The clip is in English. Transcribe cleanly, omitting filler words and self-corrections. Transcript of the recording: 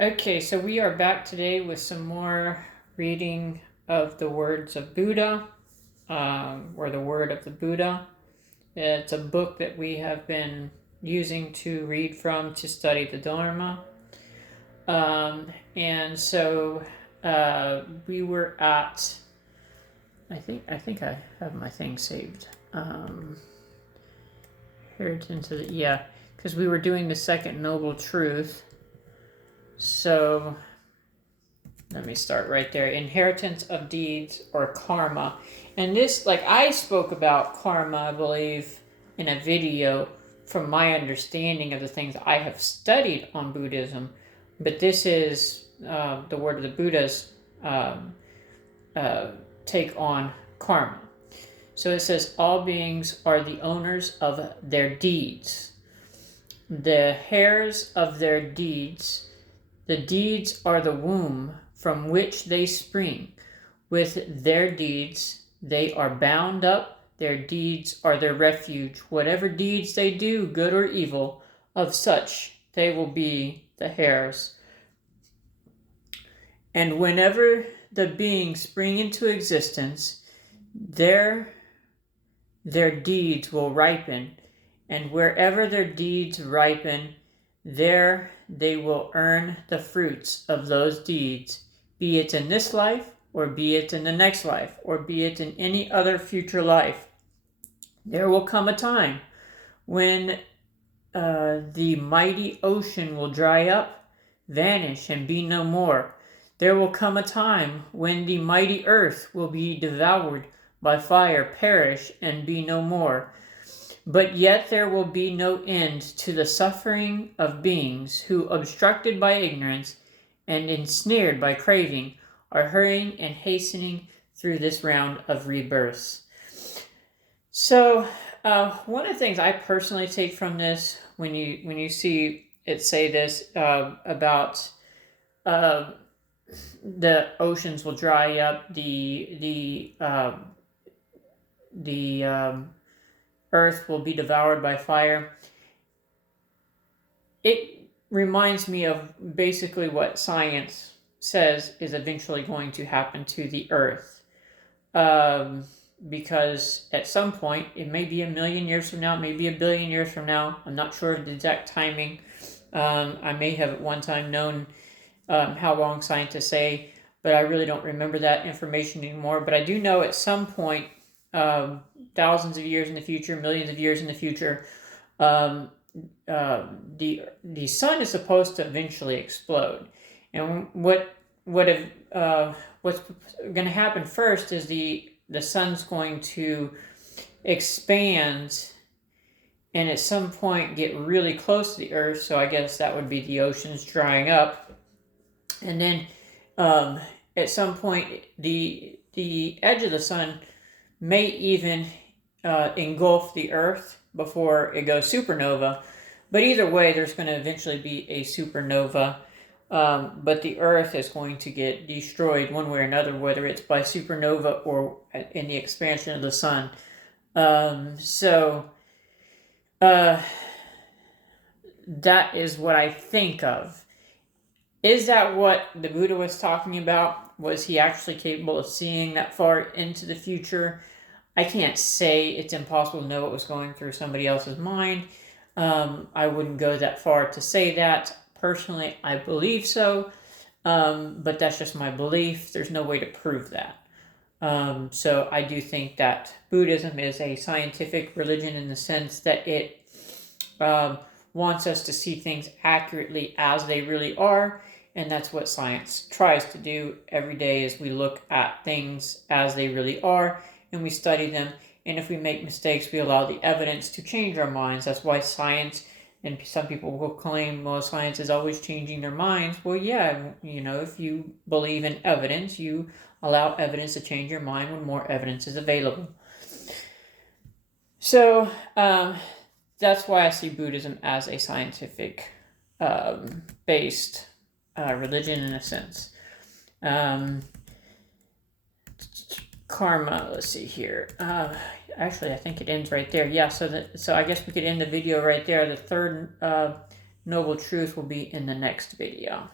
Okay, so we are back today with some more reading of the words of Buddha, or the word of the Buddha. It's a book that we have been using to read from to study the Dharma. And so we were at, I think I have my thing saved. Inheritance of yeah, because we were doing the second noble truth. So let me start right there. Inheritance of deeds or karma. And this, like I spoke about karma, I believe, in a video from my understanding of the things I have studied on Buddhism. But this is the word of the Buddha's um, uh, take on karma. So it says, all beings are the owners of their deeds, the heirs of their deeds. The deeds are the womb from which they spring. With their deeds, they are bound up. Their deeds are their refuge. Whatever deeds they do, good or evil, of such they will be the heirs. And whenever the beings spring into existence, their deeds will ripen. And wherever their deeds ripen, there they will earn the fruits of those deeds, be it in this life, or be it in the next life, or be it in any other future life. There will come a time when the mighty ocean will dry up, vanish, and be no more. There will come a time when the mighty earth will be devoured by fire, perish, and be no more. But yet there will be no end to the suffering of beings who, obstructed by ignorance and ensnared by craving, are hurrying and hastening through this round of rebirths. So, one of the things I personally take from this, when you see it say this about the oceans will dry up, the earth will be devoured by fire. It reminds me of basically what science says is eventually going to happen to the earth. Because at some point, it may be 1,000,000 years from now, maybe 1,000,000,000 years from now. I'm not sure of the exact timing. I may have at one time known how long scientists say, but I really don't remember that information anymore. But I do know at some point, thousands of years in the future, millions of years in the future, the sun is supposed to eventually explode. And what's going to happen first is the sun's going to expand and at some point get really close to the earth. So I guess that would be the oceans drying up, and then at some point the edge of the sun may even engulf the earth before it goes supernova. But either way, there's going to eventually be a supernova. But the earth is going to get destroyed one way or another, whether it's by supernova or in the expansion of the sun. That is what I think of. Is that what the Buddha was talking about? Was he actually capable of seeing that far into the future? I can't say. It's impossible to know what was going through somebody else's mind. I wouldn't go that far to say that. Personally, I believe so, but that's just my belief. There's no way to prove that. So I do think that Buddhism is a scientific religion in the sense that it wants us to see things accurately as they really are, and that's what science tries to do every day. Is we look at things as they really are and we study them, and if we make mistakes, we allow the evidence to change our minds. That's why science, and some people will claim, well, science is always changing their minds. Well, yeah, if you believe in evidence, you allow evidence to change your mind when more evidence is available. So that's why I see Buddhism as a scientific based religion in a sense. Karma, let's see here. Actually, I think it ends right there. Yeah, so I guess we could end the video right there. The third noble truth will be in the next video.